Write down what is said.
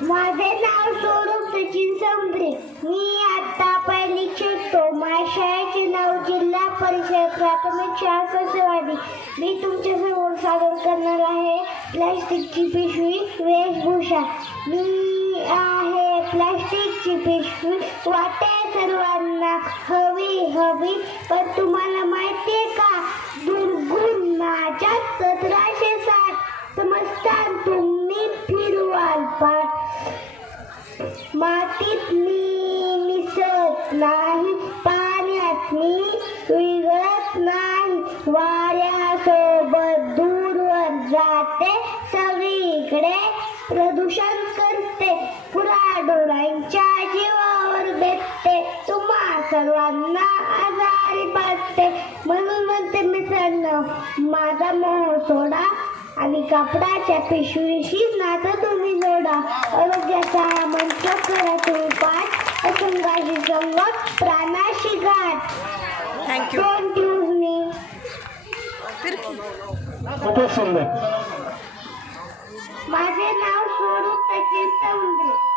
माझे नाव स्वरूप सचिन समुद्रे. मी आता पहिलीत शिकतो. माझ्या शाळेचे नाव जिल्हा परिषद प्राथमिक शाळा कसवाडी. मी तुमच्यासमोर सादर करणार आहे प्लॅस्टिकची पिशवी वेशभूषा. मी आहे प्लॅस्टिकची पिशवी वाटे सर्वांना हवी हवी. पण तुम्हाला माहिती आहे का, दुर्गुणाच्या 1760 समजतान तुम्ही फिरवाल पाठ. मातीत मी मिसळत नाही, पाण्यात मी विरघळत नाही. वाऱ्यासोबत दूरवर जाते, सगळीकडे प्रदूषण करते. गुराढोरांच्या जीवावर बेतते, तुम्हा सर्वांना आजारी पाडते. म्हणून म्हणते मित्रांनो, माझा मोह सोडा आणि कापडाच्या पिशवीशी नातं तुम्ही जोडा. आरोग्याचा मंत्र करा तुम्ही पाठ, असंगाशी संगत प्राणाशी गाठ. थँक्यू. Don't use me. खूपच सुंदर. माझे नाव स्वरूप सचिन समुद्रे.